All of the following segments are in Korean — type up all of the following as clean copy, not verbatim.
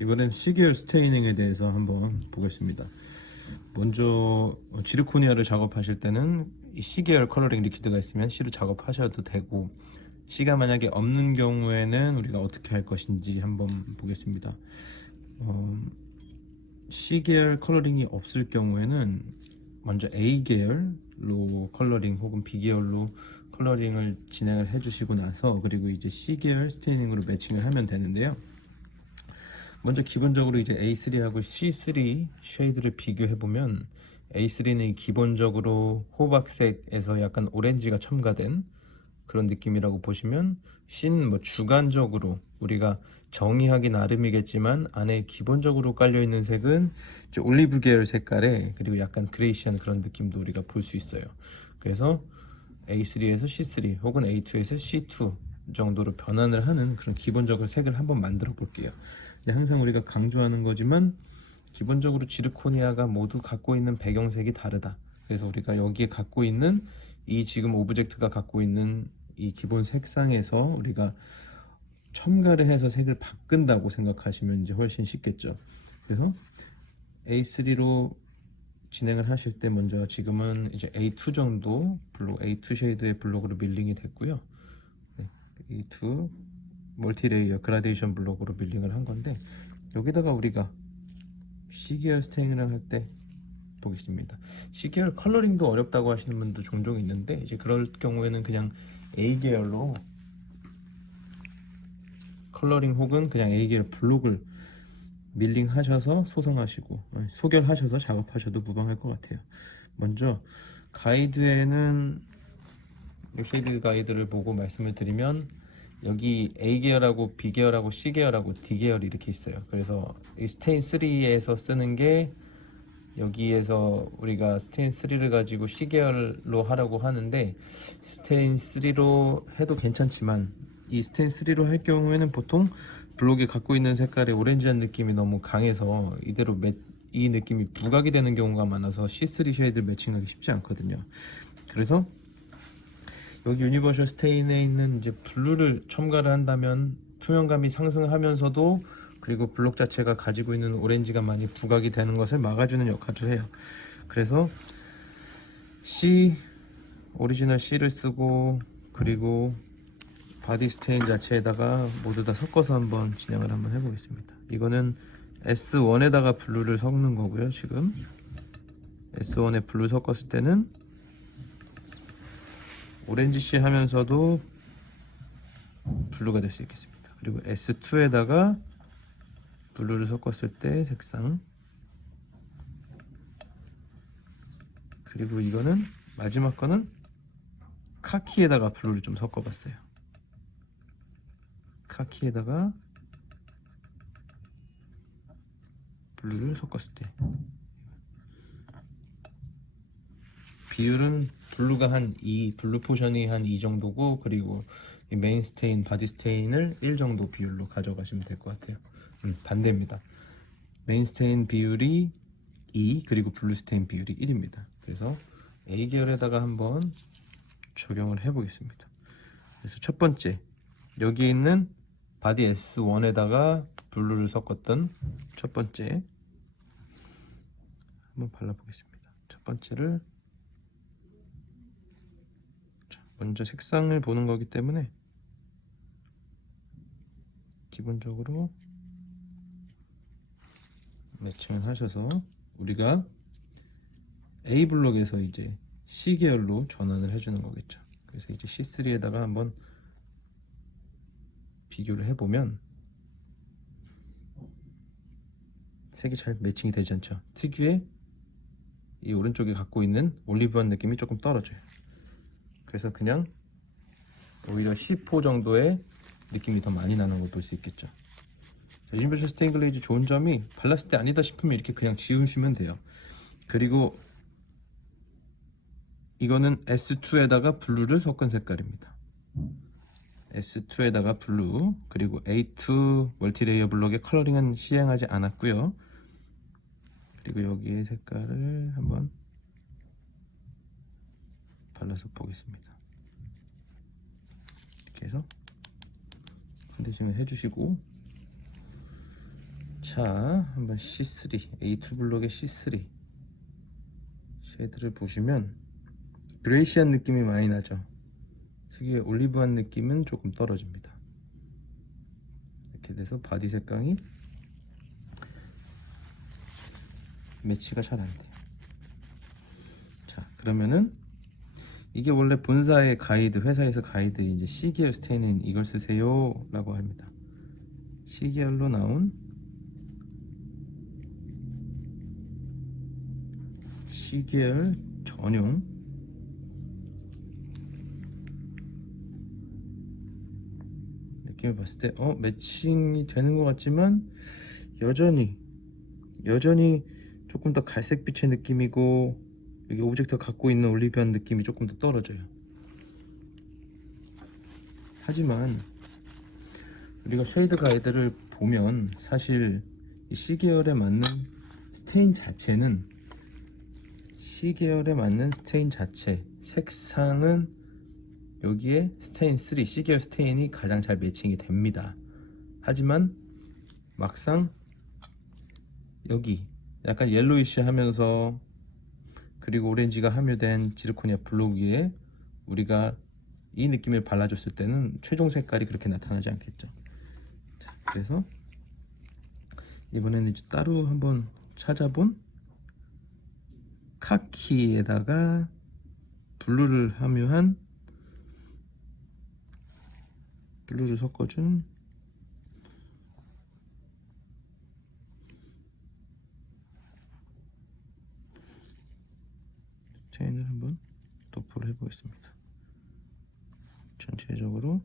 이번엔 시계열 스테이닝에 대해서 한번 보겠습니다. 먼저 지르코니아를 작업하실 때는 이 시계열 컬러링 리퀴드가 있으면 C로 작업하셔도 되고, C가 만약에 없는 경우에는 우리가 어떻게 할 것인지 한번 보겠습니다. C계열 컬러링이 없을 경우에는 먼저 A계열로 컬러링 혹은 B계열로 컬러링을 진행을 해주시고 나서, 그리고 이제 C계열 스테이닝으로 매칭을 하면 되는데요. 먼저 기본적으로 이제 A3하고 C3 쉐이드를 비교해 보면, A3는 기본적으로 호박색에서 약간 오렌지가 첨가된 그런 느낌이라고 보시면, C는 뭐 주관적으로 우리가 정의하기 나름이겠지만 안에 기본적으로 깔려 있는 색은 이제 올리브 계열 색깔에, 그리고 약간 그레이시한 그런 느낌도 우리가 볼 수 있어요. 그래서 A3에서 C3 혹은 A2에서 C2 정도로 변환을 하는 그런 기본적인 색을 한번 만들어 볼게요. 항상 우리가 강조하는 거지만, 기본적으로 지르코니아가 모두 갖고 있는 배경색이 다르다. 그래서 우리가 여기에 갖고 있는 이 지금 오브젝트가 갖고 있는 이 기본 색상에서 우리가 첨가를 해서 색을 바꾼다고 생각하시면 이제 훨씬 쉽겠죠. 그래서 A3로 진행을 하실 때 먼저 지금은 이제 A2 정도 블록, A2 쉐이드의 블록으로 밀링이 됐고요. A2 멀티레이어 그라데이션 블록으로 밀링을 한 건데, 여기다가 우리가 C계열 스테인을 할 때 보겠습니다. C계열 컬러링도 어렵다고 하시는 분도 종종 있는데, 이제 그럴 경우에는 그냥 A계열로 컬러링 혹은 그냥 A계열 블록을 밀링 하셔서 소성하시고 소결하셔서 작업하셔도 무방할 것 같아요. 먼저 가이드에는 쉐이드 가이드를 보고 말씀을 드리면, 여기 A계열하고 B계열하고 C계열하고 D계열이 이렇게 있어요. 그래서 이 스테인 3에서 쓰는 게, 여기에서 우리가 스테인 3를 가지고 C계열로 하라고 하는데, 스테인 3로 해도 괜찮지만 이 스테인 3로 할 경우에는 보통 블록이 갖고 있는 색깔의 오렌지한 느낌이 너무 강해서 이대로 이 느낌이 부각이 되는 경우가 많아서 C3 쉐이드를 매칭하기 쉽지 않거든요. 그래서 여기 유니버셜 스테인에 있는 이제 블루를 첨가를 한다면 투명감이 상승하면서도, 그리고 블록 자체가 가지고 있는 오렌지가 많이 부각이 되는 것을 막아주는 역할을 해요. 그래서 C, 오리지널 C를 쓰고, 그리고 바디 스테인 자체에다가 모두 다 섞어서 한번 진행을 한번 해보겠습니다. 이거는 S1에다가 블루를 섞는 거고요. 지금 S1에 블루 섞었을 때는 오렌지 C 하면서도 블루가 될 수 있겠습니다. 그리고 S2에다가 블루를 섞었을 때 색상, 그리고 이거는 마지막 거는 카키에다가 블루를 좀 섞어봤어요. 카키에다가 블루를 섞었을 때 비율은 블루가 한 2, 블루 포션이 한 2 정도고, 그리고 이 메인 스테인, 바디 스테인을 1 정도 비율로 가져가시면 될 것 같아요. 반대입니다. 메인 스테인 비율이 2, 그리고 블루 스테인 비율이 1입니다. 그래서 A계열에다가 한번 적용을 해 보겠습니다. 그래서 첫 번째, 여기 있는 바디 S1에다가 블루를 섞었던 첫 번째 한번 발라보겠습니다. 첫 번째를 먼저 색상을 보는 거기 때문에 기본적으로 매칭을 하셔서, 우리가 A 블록에서 이제 C 계열로 전환을 해주는 거겠죠. 그래서 이제 C3에다가 한번 비교를 해보면 색이 잘 매칭이 되지 않죠. 특유의 이 오른쪽에 갖고 있는 올리브한 느낌이 조금 떨어져요. 그래서 그냥 오히려 C4 정도의 느낌이 더 많이 나는 걸 볼 수 있겠죠. 유니버셜 스테인 글레이즈 좋은 점이, 발랐을 때 아니다 싶으면 이렇게 그냥 지우시면 돼요. 그리고 이거는 S2에다가 블루를 섞은 색깔입니다. S2에다가 블루, 그리고 A2 멀티레이어 블록의 컬러링은 시행하지 않았고요. 그리고 여기에 색깔을 한번 발라서 보겠습니다. 이렇게 해서 컨디션을 해주시고, 자, 한번 C3, A2 블록의 C3 쉐이드를 보시면 그레이시한 느낌이 많이 나죠. 특유의 올리브한 느낌은 조금 떨어집니다. 이렇게 돼서 바디 색감이 매치가 잘 안 돼요. 자, 그러면은 이게 원래 본사의 가이드, 회사에서 가이드 이제 C계열 스테인은 이걸 쓰세요 라고 합니다. C계열로 나온 C계열 전용 느낌을 봤을 때 매칭이 되는 것 같지만 여전히 조금 더 갈색빛의 느낌이고 여기 오브젝트가 갖고 있는 올리비한 느낌이 조금 더 떨어져요. 하지만 우리가 쉐이드 가이드를 보면 사실 이 C계열에 맞는 스테인 자체는 C계열에 맞는 스테인 자체 색상은 여기에 스테인 3 C계열 스테인이 가장 잘 매칭이 됩니다. 하지만 막상 여기 약간 옐로이시 하면서 그리고 오렌지가 함유된 지르코니아 블록에 우리가 이 느낌을 발라줬을 때는 최종 색깔이 그렇게 나타나지 않겠죠. 자, 그래서 이번에는 이제 따로 한번 찾아본 카키에다가 블루를 섞어준 스테인을 한번 도포를 해보겠습니다. 전체적으로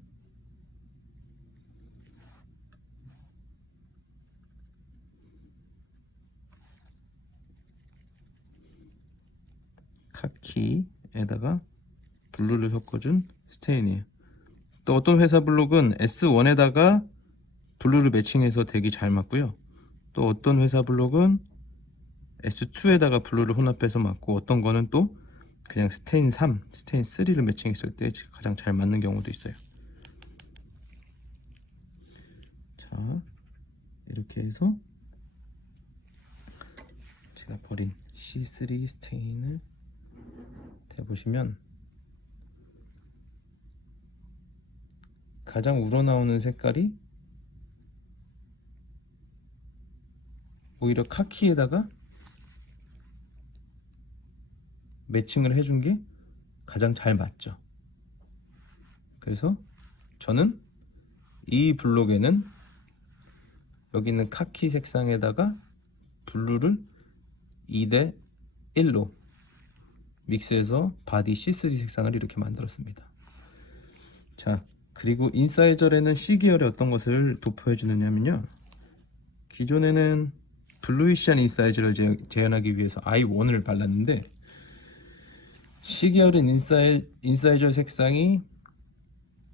카키에다가 블루를 섞어준 스테인이에요. 또 어떤 회사 블록은 S1에다가 블루를 매칭해서 되게 잘 맞고요. 또 어떤 회사 블록은 S2에다가 블루를 혼합해서 맞고 어떤 거는 또 그냥 스테인 3, 스테인 3를 매칭했을 때 가장 잘 맞는 경우도 있어요. 자, 이렇게 해서 제가 버린 C3 스테인을 대보시면 가장 우러나오는 색깔이 오히려 카키에다가 매칭을 해준 게 가장 잘 맞죠. 그래서 저는 이 블록에는 여기 있는 카키 색상에다가 블루를 2대 1로 믹스해서 바디 C3 색상을 이렇게 만들었습니다. 자, 그리고 인사이저에는 C계열의 어떤 것을 도포해 주느냐면요, 기존에는 블루이시한 인사이저를 재현하기 위해서 I1을 발랐는데 C계열은 인사이저 색상이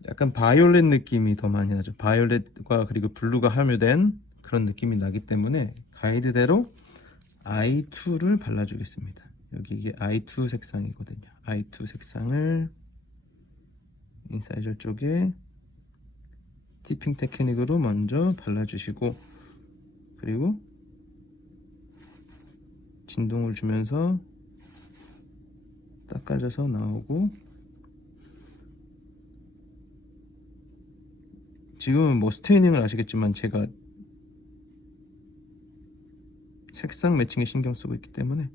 약간 바이올렛 느낌이 더 많이 나죠. 바이올렛과 그리고 블루가 함유된 그런 느낌이 나기 때문에 가이드대로 I2를 발라주겠습니다. 여기 이게 I2 색상이거든요. I2 색상을 인사이저 쪽에 티핑 테크닉으로 먼저 발라주시고 그리고 진동을 주면서 닦아져서 나오고, 지금은 뭐 스테이닝을 아시겠지만 제가 색상 매칭에 신경 쓰고 있기 때문에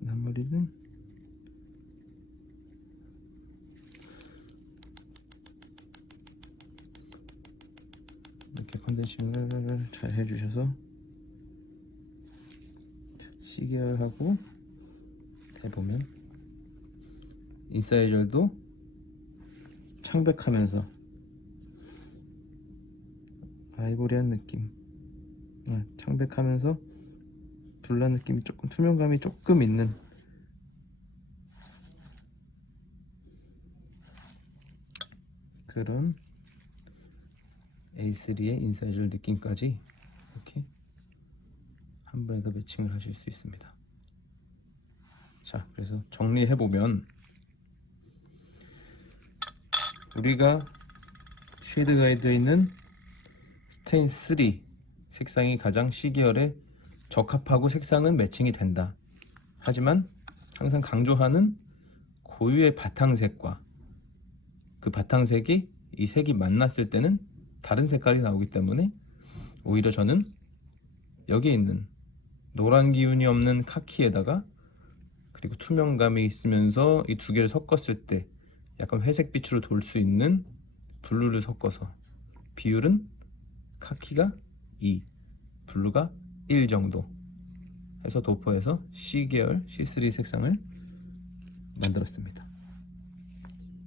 나머지는 이렇게 컨덴싱을 잘 해주셔서 C계열하고 해보면 인사이저도 창백하면서 아이보리한 느낌, 창백하면서 블러 느낌이 조금, 투명감이 조금 있는 그런 A3의 인사이저 느낌까지 이렇게 한 번에 더 매칭을 하실 수 있습니다. 자, 그래서 정리해보면 우리가 쉐이드 가이드에 있는 스테인 3 색상이 가장 C 계열에 적합하고 색상은 매칭이 된다. 하지만 항상 강조하는 고유의 바탕색과 그 바탕색이 이 색이 만났을 때는 다른 색깔이 나오기 때문에 오히려 저는 여기에 있는 노란 기운이 없는 카키에다가 그리고 투명감이 있으면서 이 두 개를 섞었을 때 약간 회색빛으로 돌 수 있는 블루를 섞어서 비율은 카키가 2, 블루가 1 정도 해서 도포해서 C 계열 C3 색상을 만들었습니다.